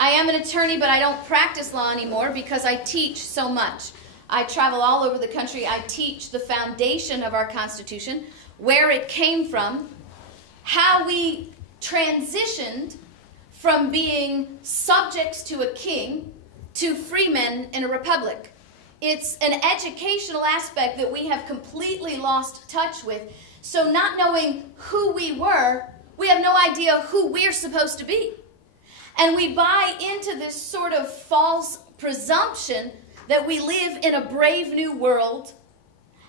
I am an attorney, but I don't practice law anymore because I teach so much. I travel all over the country. I teach the foundation of our Constitution, where it came from, how we transitioned from being subjects to a king to free men in a republic. It's an educational aspect that we have completely lost touch with. So not knowing who we were, we have no idea who we're supposed to be. And we buy into this sort of false presumption that we live in a brave new world,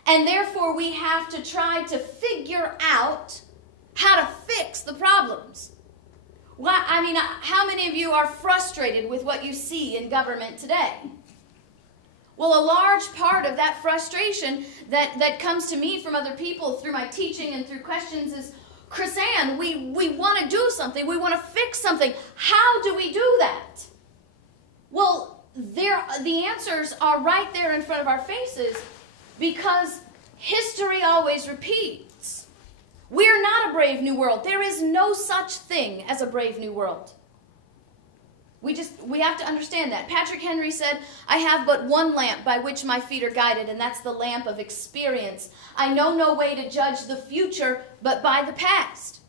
and therefore we have to try to figure out how to fix the problems. Well, I mean, how many of you are frustrated with what you see in government today? Well, a large part of that frustration that comes to me from other people through my teaching and through questions is, KrisAnne, we want to do something. We want to fix something. How do we do that? Well, the answers are right there in front of our faces because history always repeats. We're not a brave new world. There is no such thing as a brave new world. We have to understand that. Patrick Henry said, I have but one lamp by which my feet are guided, and that's the lamp of experience. I know no way to judge the future but by the past.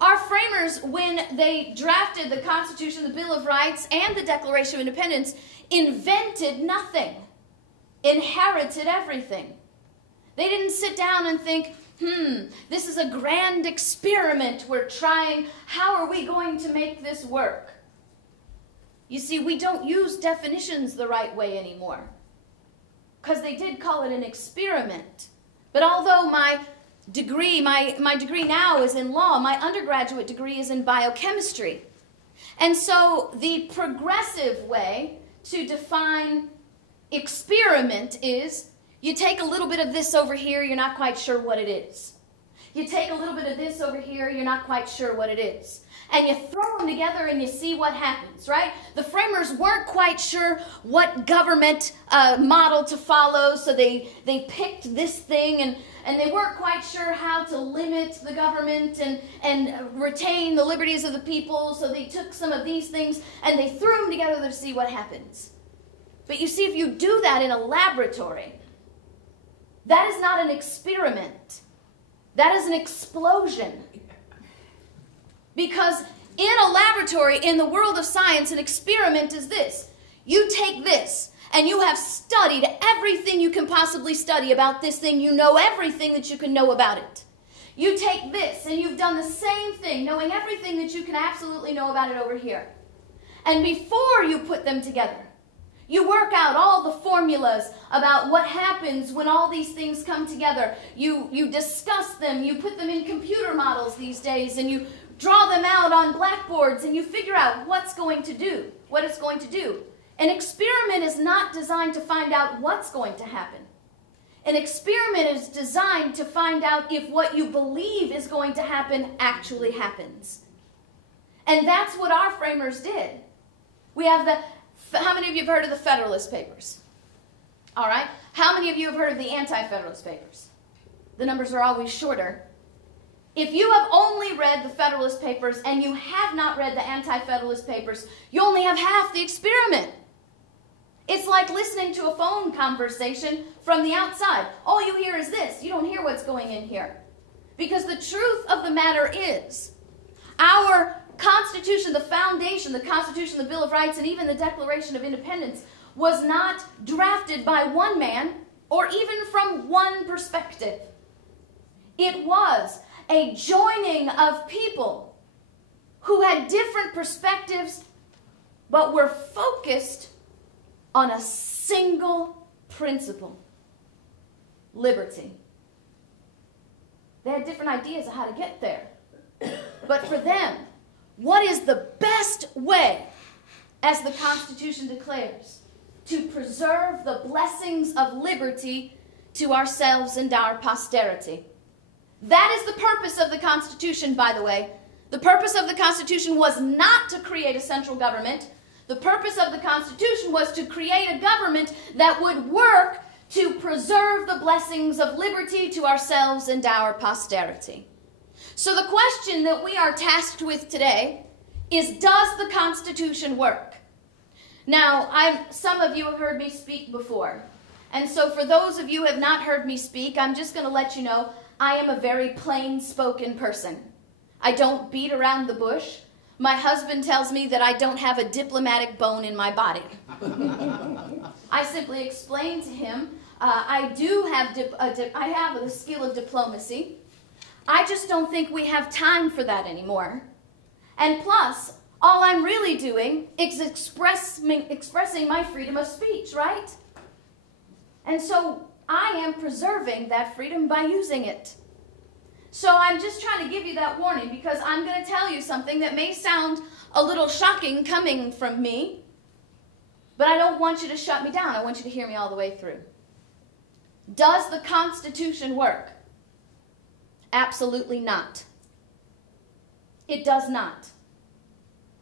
Our framers, when they drafted the Constitution, the Bill of Rights, and the Declaration of Independence, invented nothing, inherited everything. They didn't sit down and think, this is a grand experiment we're trying. How are we going to make this work? You see, we don't use definitions the right way anymore because they did call it an experiment. But although my degree now is in law, my undergraduate degree is in biochemistry. And so the progressive way to define experiment is you take a little bit of this over here, you're not quite sure what it is. You take a little bit of this over here, you're not quite sure what it is. And you throw them together and you see what happens, right? The framers weren't quite sure what government model to follow, so they picked this thing, and they weren't quite sure how to limit the government and retain the liberties of the people, so they took some of these things and they threw them together to see what happens. But you see, if you do that in a laboratory, that is not an experiment. That is an explosion. Because in a laboratory, in the world of science, an experiment is this. You take this, and you have studied everything you can possibly study about this thing. You know everything that you can know about it. You take this, and you've done the same thing, knowing everything that you can absolutely know about it over here. And before you put them together, you work out all the formulas about what happens when all these things come together. You discuss them. You put them in computer models these days, and you draw them out on blackboards, and you figure out what it's going to do. An experiment is not designed to find out what's going to happen. An experiment is designed to find out if what you believe is going to happen actually happens. And that's what our framers did. We have how many of you have heard of the Federalist Papers? All right. How many of you have heard of the Anti-Federalist Papers? The numbers are always shorter. If you have only read the Federalist Papers and you have not read the Anti-Federalist Papers, you only have half the experiment. It's like listening to a phone conversation from the outside. All you hear is this. You don't hear what's going in here. Because the truth of the matter is, our Constitution, the foundation, the Constitution, the Bill of Rights, and even the Declaration of Independence was not drafted by one man or even from one perspective. It was a joining of people who had different perspectives but were focused on a single principle: liberty. They had different ideas of how to get there. But for them, what is the best way, as the Constitution declares, to preserve the blessings of liberty to ourselves and our posterity? That is the purpose of the Constitution, by the way. The purpose of the Constitution was not to create a central government. The purpose of the Constitution was to create a government that would work to preserve the blessings of liberty to ourselves and our posterity. So the question that we are tasked with today is, does the Constitution work? Now, some of you have heard me speak before. And so for those of you who have not heard me speak, I'm just going to let you know I am a very plain-spoken person. I don't beat around the bush. My husband tells me that I don't have a diplomatic bone in my body. I simply explain to him, I have the skill of diplomacy. I just don't think we have time for that anymore. And plus, all I'm really doing is expressing my freedom of speech, right? And so I am preserving that freedom by using it. So I'm just trying to give you that warning because I'm going to tell you something that may sound a little shocking coming from me, but I don't want you to shut me down. I want you to hear me all the way through. Does the Constitution work? Absolutely not. It does not.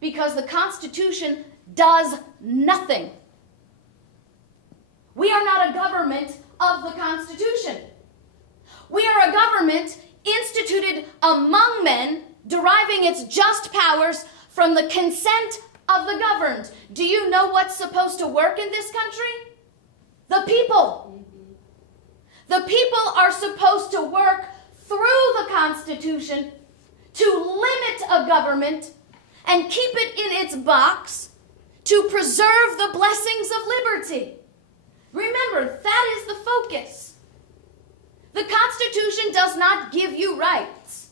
Because the Constitution does nothing. We are not a government of the Constitution. We are a government instituted among men, deriving its just powers from the consent of the governed. Do you know what's supposed to work in this country? The people. The people are supposed to work through the Constitution to limit a government and keep it in its box to preserve the blessings of liberty. Remember, that is the focus. The Constitution does not give you rights.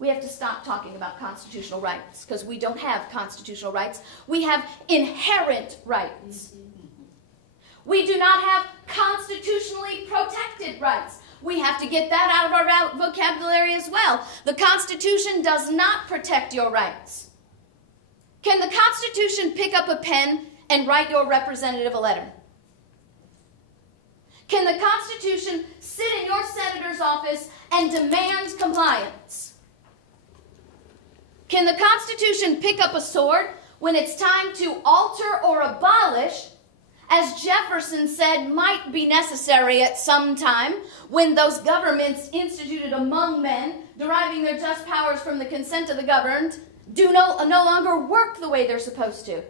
We have to stop talking about constitutional rights because we don't have constitutional rights. We have inherent rights. We do not have constitutionally protected rights. We have to get that out of our vocabulary as well. The Constitution does not protect your rights. Can the Constitution pick up a pen and write your representative a letter? Can the Constitution sit in your senator's office and demand compliance? Can the Constitution pick up a sword when it's time to alter or abolish, as Jefferson said might be necessary at some time when those governments instituted among men, deriving their just powers from the consent of the governed, do no longer work the way they're supposed to?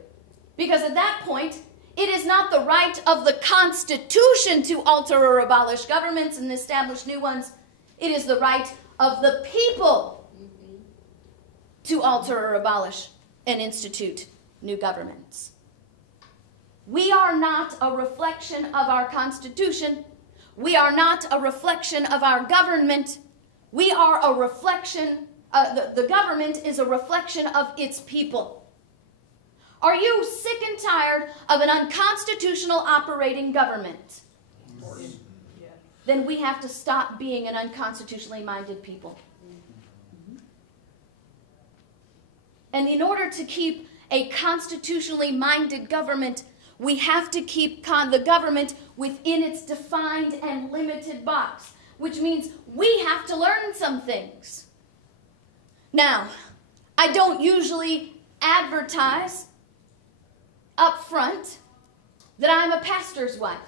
Because at that point, it is not the right of the Constitution to alter or abolish governments and establish new ones. It is the right of the people to alter or abolish and institute new governments. We are not a reflection of our Constitution. We are not a reflection of our government. We are a reflection, the government is a reflection of its people. Are you sick and tired of an unconstitutional operating government? Of course. Yeah. Then we have to stop being an unconstitutionally minded people. And in order to keep a constitutionally minded government, we have to keep the government within its defined and limited box, which means we have to learn some things. Now, I don't usually advertise up front that I'm a pastor's wife,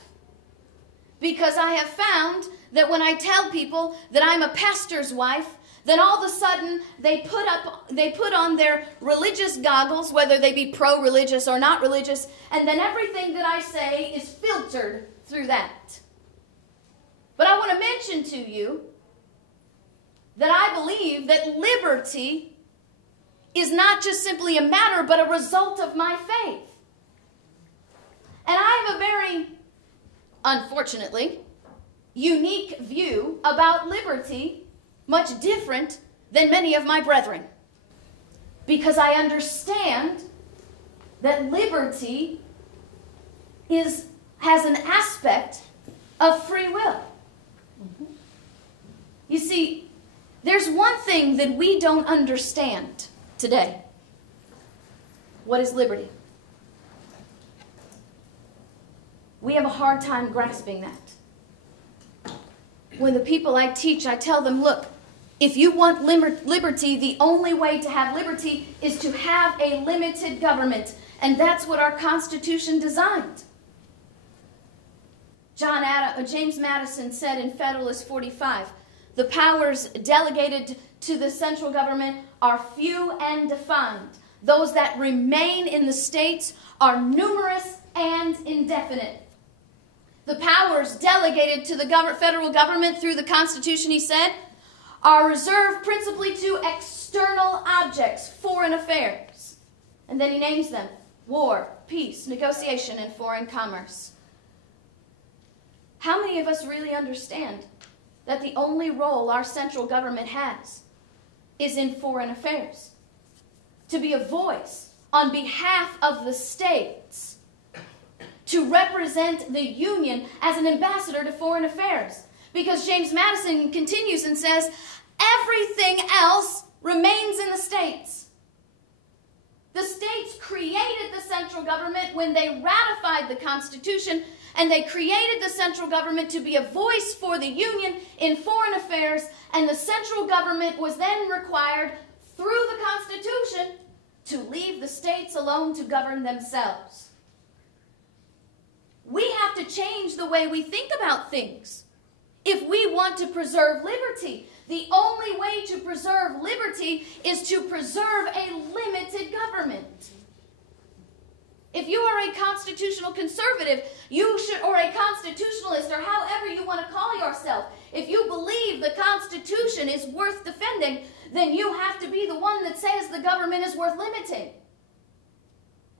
because I have found that when I tell people that I'm a pastor's wife, then all of a sudden they put on their religious goggles, whether they be pro-religious or not religious, and then everything that I say is filtered through that. But I want to mention to you that I believe that liberty is not just simply a matter, but a result of my faith. And I have a very, unfortunately, unique view about liberty, much different than many of my brethren. Because I understand that liberty has an aspect of free will. You see, there's one thing that we don't understand today. What is liberty? We have a hard time grasping that. When the people I teach, I tell them, look, if you want liberty, the only way to have liberty is to have a limited government. And that's what our Constitution designed. James Madison said in Federalist 45, the powers delegated to the central government are few and defined. Those that remain in the states are numerous and indefinite. The powers delegated to the federal government through the Constitution, he said, are reserved principally to external objects, foreign affairs. And then he names them: war, peace, negotiation, and foreign commerce. How many of us really understand that the only role our central government has is in foreign affairs? To be a voice on behalf of the states, to represent the Union as an ambassador to foreign affairs. Because James Madison continues and says, everything else remains in the states. The states created the central government when they ratified the Constitution, and they created the central government to be a voice for the Union in foreign affairs, and the central government was then required through the Constitution to leave the states alone to govern themselves. We have to change the way we think about things if we want to preserve liberty. The only way to preserve liberty is to preserve a limited government. If you are a constitutional conservative, or a constitutionalist, or however you want to call yourself, if you believe the Constitution is worth defending, then you have to be the one that says the government is worth limiting.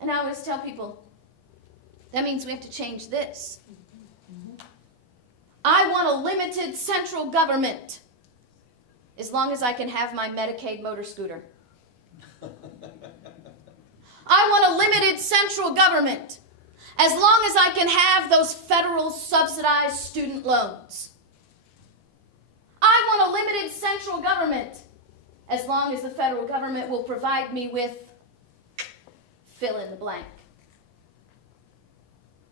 And I always tell people, that means we have to change this. I want a limited central government as long as I can have my Medicaid motor scooter. I want a limited central government as long as I can have those federal subsidized student loans. I want a limited central government as long as the federal government will provide me with fill in the blank.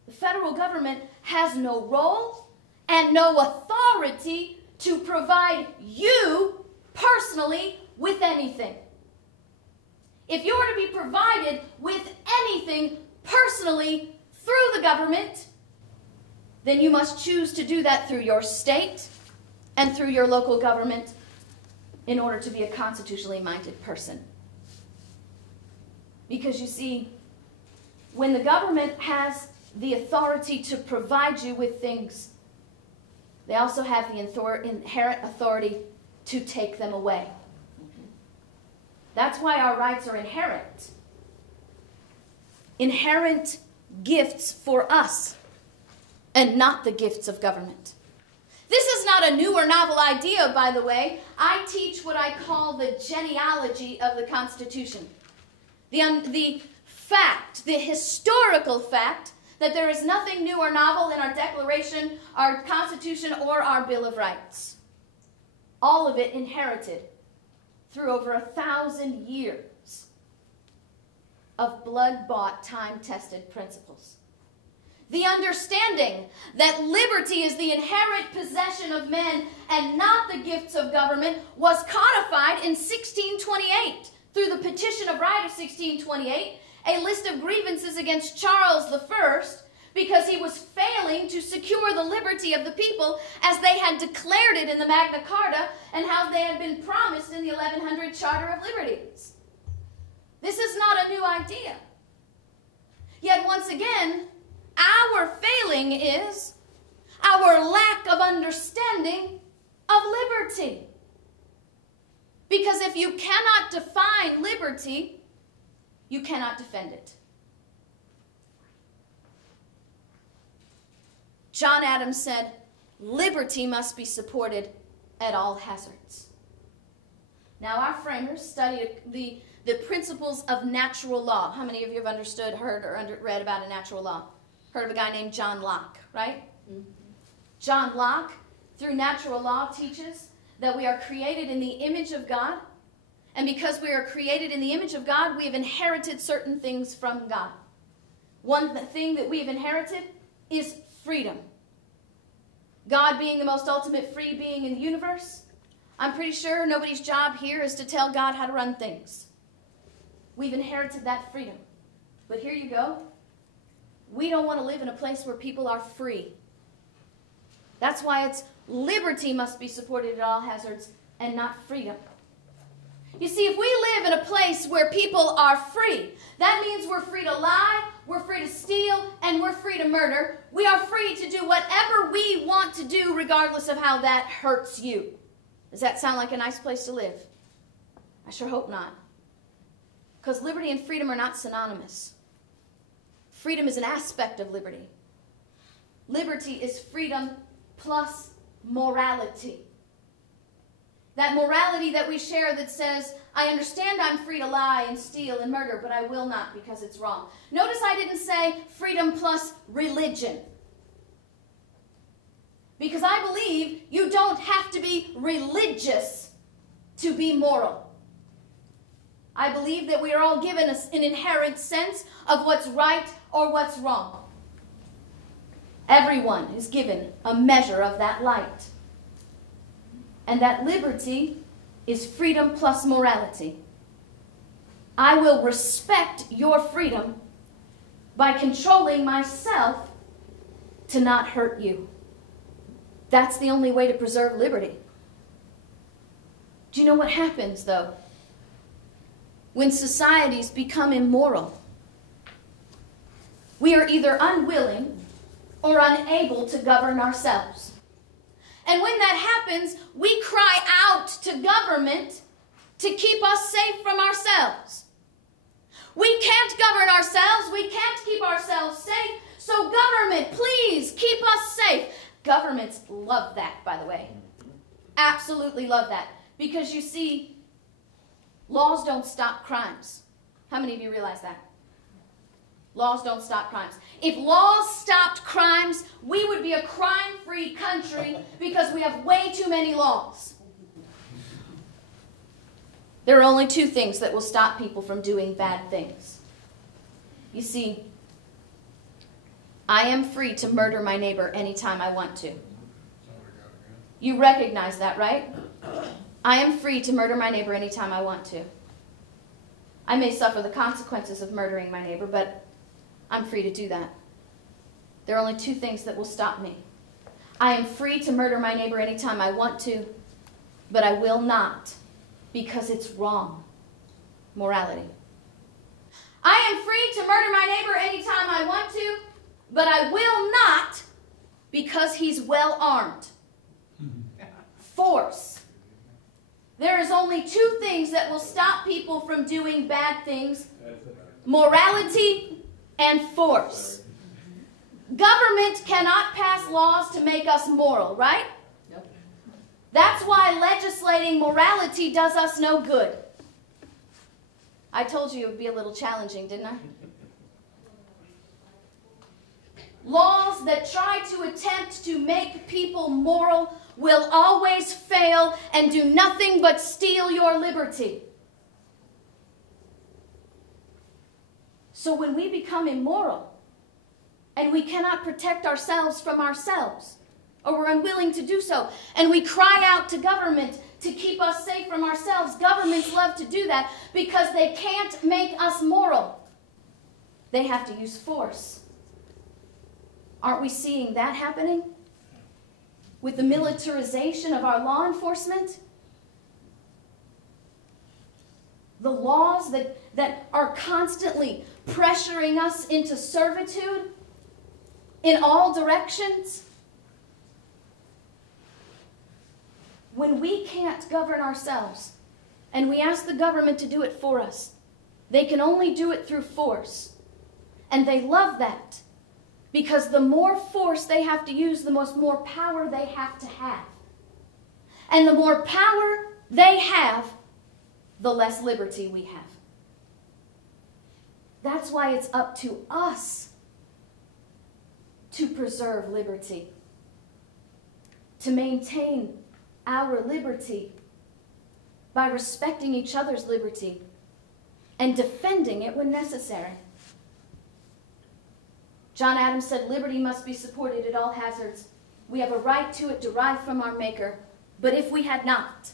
The federal government has no role and no authority to provide you personally with anything. If you are to be provided with anything personally through the government, then you must choose to do that through your state and through your local government in order to be a constitutionally minded person. Because you see, when the government has the authority to provide you with things, they also have the inherent authority to take them away. That's why our rights are inherent. Inherent gifts for us, and not the gifts of government. This is not a new or novel idea, by the way. I teach what I call the genealogy of the Constitution. The fact, the historical fact, that there is nothing new or novel in our Declaration, our Constitution, or our Bill of Rights. All of it inherited through over 1,000 years of blood-bought, time-tested principles. The understanding that liberty is the inherent possession of men and not the gifts of government was codified in 1628 through the Petition of Right of 1628, a list of grievances against Charles I because he was failing to secure the liberty of the people as they had declared it in the Magna Carta and how they had been promised in the 1100 Charter of Liberties. This is not a new idea. Yet once again, our failing is our lack of understanding of liberty. Because if you cannot define liberty, you cannot defend it. John Adams said, liberty must be supported at all hazards. Now, our framers studied the principles of natural law. How many of you have understood, heard, or read about a natural law? Heard of a guy named John Locke, right? Mm-hmm. John Locke, through natural law, teaches that we are created in the image of God. And because we are created in the image of God, we have inherited certain things from God. One thing that we have inherited is freedom. God being the most ultimate free being in the universe, I'm pretty sure nobody's job here is to tell God how to run things. We've inherited that freedom. But here you go. We don't want to live in a place where people are free. That's why it's liberty must be supported at all hazards and not freedom. You see, if we live in a place where people are free, that means we're free to lie, we're free to steal, and we're free to murder. We are free to do whatever we want to do regardless of how that hurts you. Does that sound like a nice place to live? I sure hope not. Because liberty and freedom are not synonymous. Freedom is an aspect of liberty. Liberty is freedom plus morality. That morality that we share that says, I understand I'm free to lie and steal and murder, but I will not because it's wrong. Notice I didn't say freedom plus religion. Because I believe you don't have to be religious to be moral. I believe that we are all given an inherent sense of what's right or what's wrong. Everyone is given a measure of that light. And that liberty is freedom plus morality. I will respect your freedom by controlling myself to not hurt you. That's the only way to preserve liberty. Do you know what happens, though, when societies become immoral? We are either unwilling or unable to govern ourselves. And when that happens, we cry out to government to keep us safe from ourselves. We can't govern ourselves. We can't keep ourselves safe. So government, please keep us safe. Governments love that, by the way. Absolutely love that. Because you see, laws don't stop crimes. How many of you realize that? Laws don't stop crimes. If laws stopped crimes, we would be a crime-free country because we have way too many laws. There are only two things that will stop people from doing bad things. You see, I am free to murder my neighbor anytime I want to. You recognize that, right? I am free to murder my neighbor anytime I want to. I may suffer the consequences of murdering my neighbor, but I'm free to do that. There are only two things that will stop me. I am free to murder my neighbor anytime I want to, but I will not because it's wrong. Morality. I am free to murder my neighbor anytime I want to, but I will not because he's well armed. Force. There is only two things that will stop people from doing bad things: morality and force. Government cannot pass laws to make us moral, right? Nope. That's why legislating morality does us no good. I told you it would be a little challenging, didn't I? Laws that try to attempt to make people moral will always fail and do nothing but steal your liberty. So when we become immoral and we cannot protect ourselves from ourselves, or we're unwilling to do so, and we cry out to government to keep us safe from ourselves, governments love to do that because they can't make us moral. They have to use force. Aren't we seeing that happening? With the militarization of our law enforcement? The laws that are constantly pressuring us into servitude in all directions. When we can't govern ourselves and we ask the government to do it for us, they can only do it through force. And they love that because the more force they have to use, the more power they have to have. And the more power they have, the less liberty we have. That's why it's up to us to preserve liberty, to maintain our liberty by respecting each other's liberty and defending it when necessary. John Adams said, "Liberty must be supported at all hazards. We have a right to it derived from our Maker, but if we had not,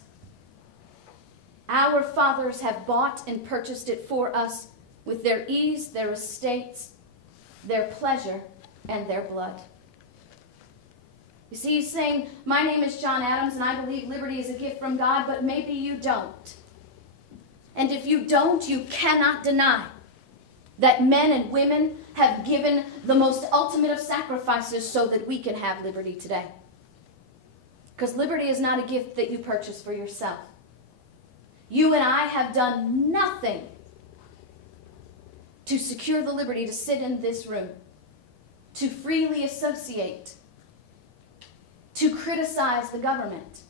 our fathers have bought and purchased it for us with their ease, their estates, their pleasure, and their blood." You see, he's saying, my name is John Adams, and I believe liberty is a gift from God, but maybe you don't. And if you don't, you cannot deny that men and women have given the most ultimate of sacrifices so that we can have liberty today. Because liberty is not a gift that you purchase for yourself. You and I have done nothing to secure the liberty to sit in this room, to freely associate, to criticize the government,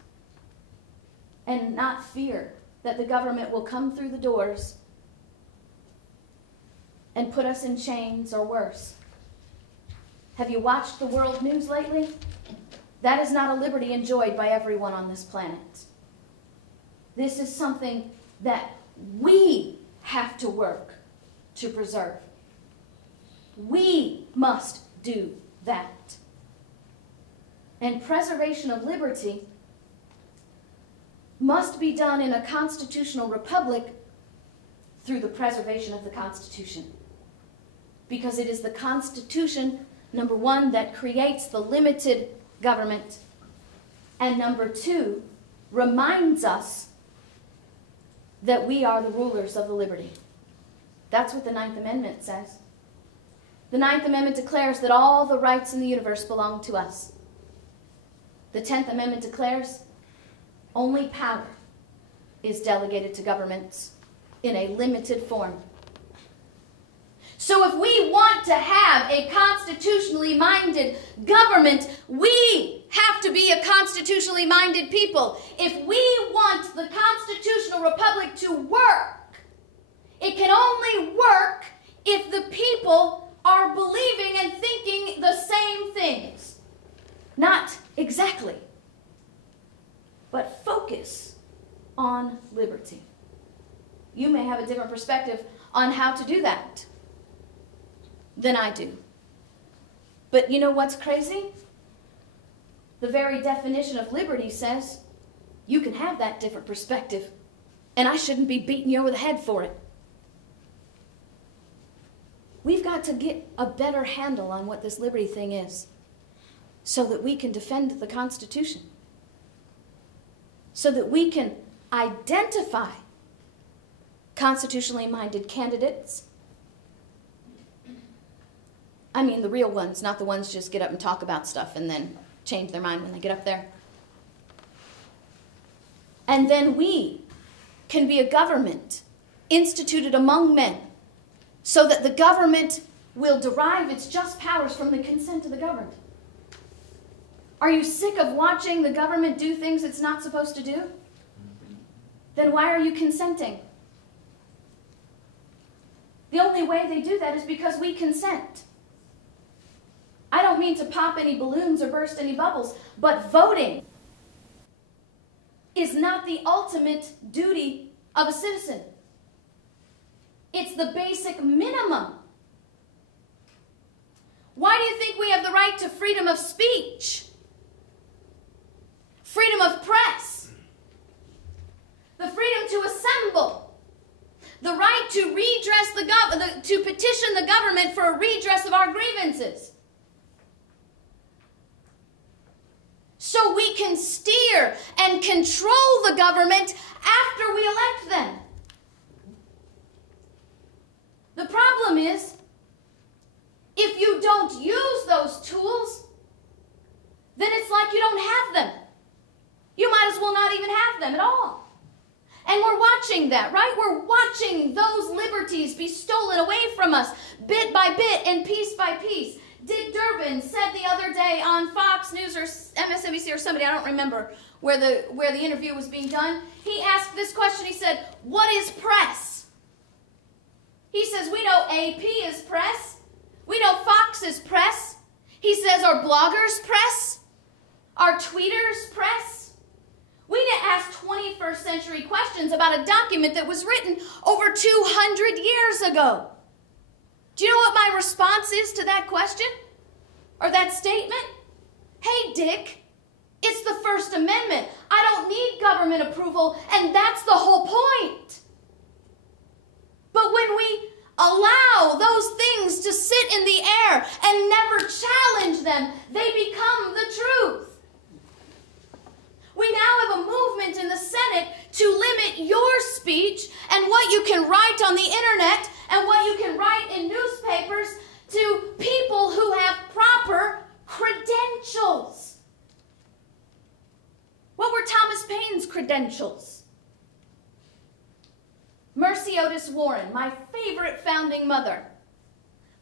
and not fear that the government will come through the doors and put us in chains or worse. Have you watched the world news lately? That is not a liberty enjoyed by everyone on this planet. This is something that we have to work to preserve. We must do that. And preservation of liberty must be done in a constitutional republic through the preservation of the Constitution. Because it is the Constitution, number one, that creates the limited government, and number two, reminds us that we are the rulers of the liberty. That's what the Ninth Amendment says. The Ninth Amendment declares that all the rights in the universe belong to us. The 10th Amendment declares only power is delegated to governments in a limited form. So if we want to have a constitutionally minded government, we have to be a constitutionally minded people. If we want the constitutional republic to work, it can only work if the people are believing and thinking the same things. Not exactly, but focus on liberty. You may have a different perspective on how to do that than I do. But you know what's crazy? The very definition of liberty says you can have that different perspective, and I shouldn't be beating you over the head for it. We've got to get a better handle on what this liberty thing is so that we can defend the Constitution, so that we can identify constitutionally minded candidates. I mean the real ones, not the ones who just get up and talk about stuff and then change their mind when they get up there. And then we can be a government instituted among men so that the government will derive its just powers from the consent of the governed. Are you sick of watching the government do things it's not supposed to do? Then why are you consenting? The only way they do that is because we consent. I don't mean to pop any balloons or burst any bubbles, but voting is not the ultimate duty of a citizen. It's the basic minimum. Why do you think we have the right to freedom of speech? Freedom of press? The freedom to assemble? The right to to petition the government for a redress of our grievances? So we can steer and control the government after we elect them. The problem is, if you don't use those tools, then it's like you don't have them. You might as well not even have them at all. And we're watching that, right? We're watching those liberties be stolen away from us bit by bit and piece by piece. Dick Durbin said the other day on Fox News or MSNBC or somebody, I don't remember where the interview was being done. He asked this question. He said, "What is press?" He says, "We know AP is press. We know Fox is press." He says, "Are bloggers press? Are tweeters press?" We didn't ask 21st century questions about a document that was written over 200 years ago. Do you know what my response is to that question? Or that statement? Hey, Dick, it's the First Amendment. I don't need government approval, and that's the whole point. But when we allow those things to sit in the air and never challenge them, they become the truth. We now have a movement in the Senate to limit your speech and what you can write on the internet and what you can write in newspapers to people who have proper credentials. What were Thomas Paine's credentials? Mercy Otis Warren, my favorite founding mother,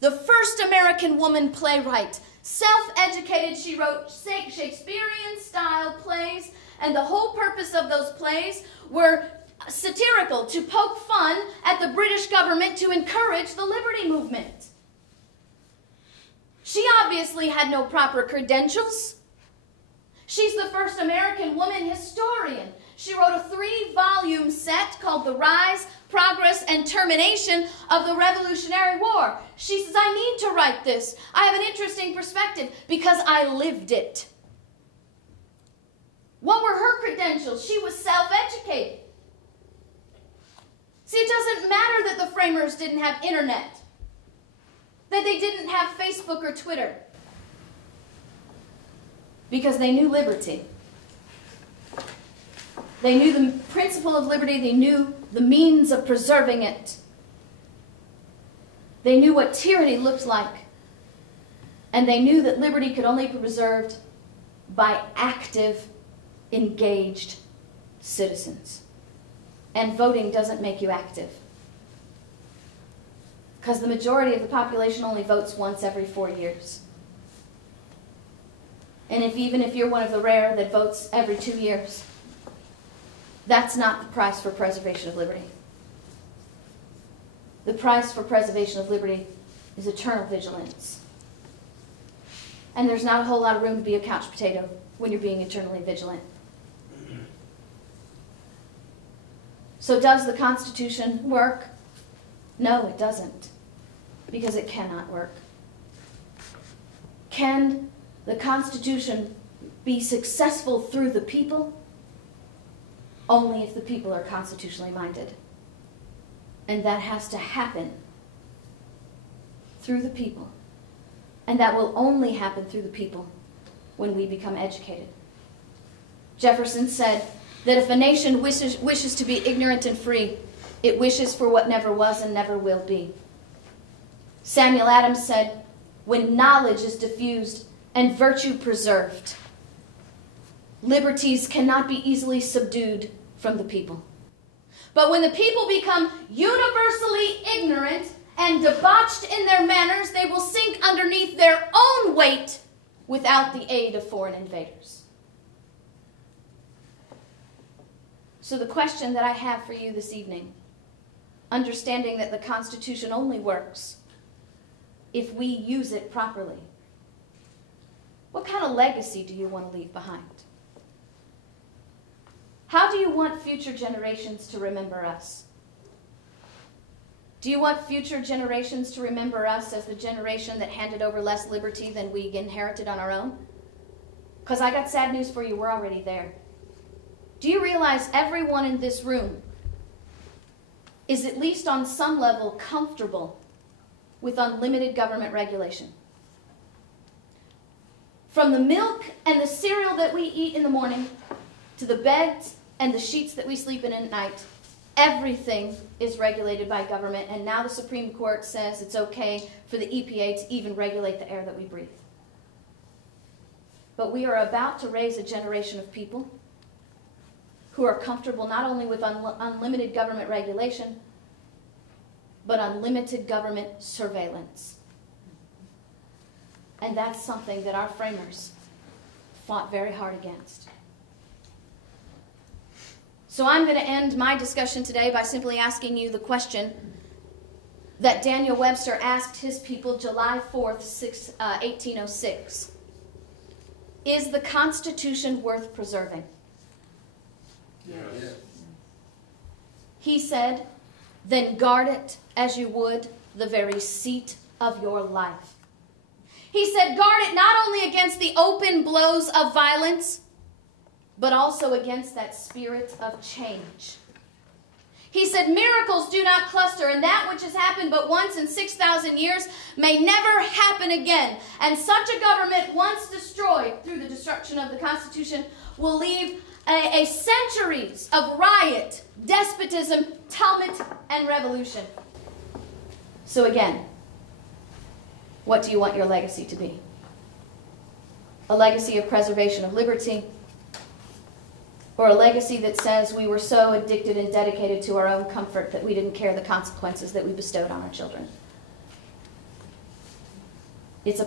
the first American woman playwright, self-educated. She wrote Shakespearean-style plays, and the whole purpose of those plays were satirical, to poke fun at the British government to encourage the liberty movement. She obviously had no proper credentials. She's the first American woman historian. She wrote a 3-volume set called The Rise, Progress, and Termination of the Revolutionary War. She says, I need to write this. I have an interesting perspective because I lived it. What were her credentials? She was self-educated. See, it doesn't matter that the framers didn't have internet, that they didn't have Facebook or Twitter, because they knew liberty. They knew the principle of liberty. They knew the means of preserving it. They knew what tyranny looked like. And they knew that liberty could only be preserved by active, engaged citizens. And voting doesn't make you active, because the majority of the population only votes once every 4 years. And even if you're one of the rare that votes every 2 years, that's not the price for preservation of liberty. The price for preservation of liberty is eternal vigilance. And there's not a whole lot of room to be a couch potato when you're being eternally vigilant. So does the Constitution work? No, it doesn't, because it cannot work. Can the Constitution be successful through the people? Only if the people are constitutionally minded. And that has to happen through the people. And that will only happen through the people when we become educated. Jefferson said that if a nation wishes to be ignorant and free, it wishes for what never was and never will be. Samuel Adams said, when knowledge is diffused and virtue preserved, liberties cannot be easily subdued from the people. But when the people become universally ignorant and debauched in their manners, they will sink underneath their own weight without the aid of foreign invaders. So the question that I have for you this evening, understanding that the Constitution only works if we use it properly, what kind of legacy do you want to leave behind? How do you want future generations to remember us? Do you want future generations to remember us as the generation that handed over less liberty than we inherited on our own? Because I got sad news for you, we're already there. Do you realize everyone in this room is at least on some level comfortable with unlimited government regulation? From the milk and the cereal that we eat in the morning to the beds and the sheets that we sleep in at night, everything is regulated by government, and now the Supreme Court says it's okay for the EPA to even regulate the air that we breathe. But we are about to raise a generation of people who are comfortable not only with unlimited government regulation, but unlimited government surveillance. And that's something that our framers fought very hard against. So I'm going to end my discussion today by simply asking you the question that Daniel Webster asked his people July 4th, 1806. Is the Constitution worth preserving? Yes. He said, then guard it as you would the very seat of your life. He said, guard it not only against the open blows of violence, but also against that spirit of change. He said, miracles do not cluster, and that which has happened but once in 6,000 years may never happen again. And such a government, once destroyed through the destruction of the Constitution, will leave a centuries of riot, despotism, tumult, and revolution. So again, what do you want your legacy to be? A legacy of preservation of liberty, or a legacy that says we were so addicted and dedicated to our own comfort that we didn't care the consequences that we bestowed on our children? It's a